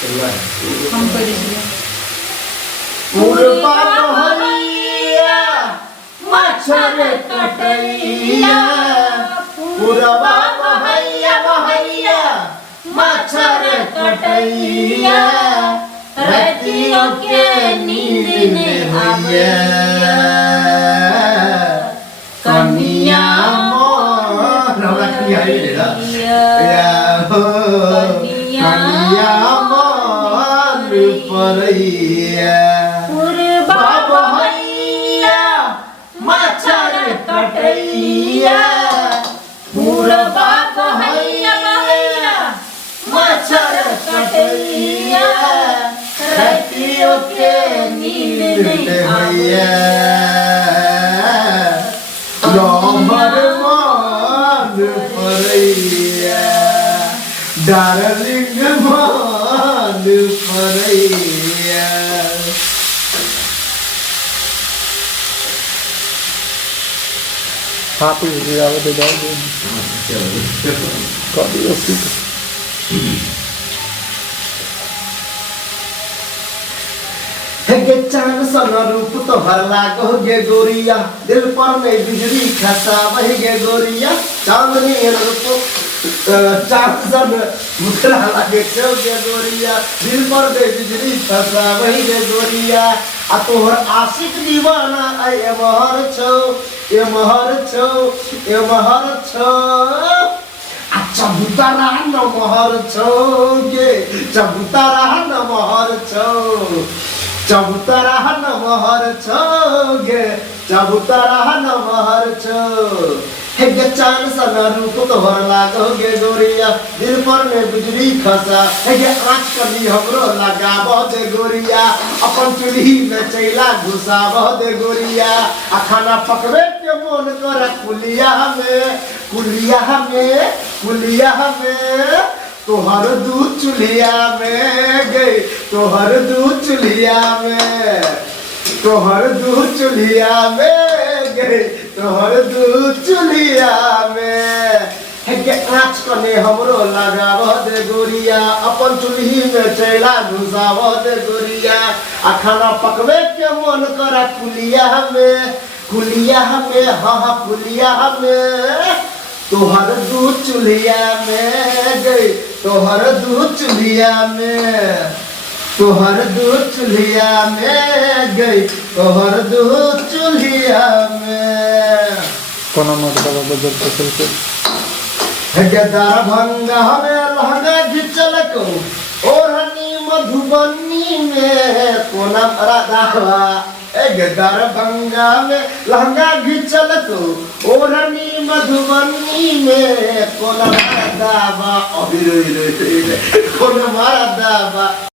हम कर दीजिए पूर्वा बहैया मच्छर कटैया पूर्वा बहैया बहैया मच्छर कटैया रतियों के नींद ने आवैया कन्या मोर कन्या कन्या मोर परैया पूर्वा बहैया मच्छर कटैया पूर्वा बहैया बहैया मच्छर कटैया रतियों के नींद नहीं भैया लहर मान परैया डार्लिंग मान परैया हाथ ही गिरावट दे जाओगे कभी उसकी हे चांद सन रूप तोहर लागो गे गोरिया दिल पर में बिजली खसा वही गे गोरिया चांदनी रूप चांद सन मुखरा लागे छो गे गोरिया दिल पर में बिजली खसा वही गे गोरिया आ तोहर आशिक दीवाना ए महर छो ए महर छो ए महर छो चबूतरा न महर छो गे चबूतरा न महर छो चबूतरा न महर छो गे चबूतरा न महर छो हे गे चांद सन रूप तोहर लागो गे गोरिया दिल पर में बिजली खसा हे गे आँच कली हमरो लगाबो दे गोरिया अपन चूल्ही में चैला घुसाबो दे गोरिया आ खाना पकवे के मन कर कुलिया में तोहर दूध चुलिया में गई तोहर दूध चुलिया में तोहर दूध चुलिया में गई तोहर दूध चुलिया में हे के आँच कने हमरो लगाव दे गोरिया अपन चुल्ही में चैला घुसाव दे गोरिया आ खाना पकवे के मन करा कुलिया में हाँ कुलिया में तोहर दूध चुलिया में गई तोहर दूध चुलिया में तोहर दूध चुलिया में गई तोहर दूध चुलिया में कोना मत बाबा बजट तो चलते दरभंगा में लहंगा घिचल को ओढ़नी मधुबनी में कोना राधावा दरभंगा में लहंगा घिचल तो ओढ़नी मधुबनी में कोना दावा कोना मारा दावा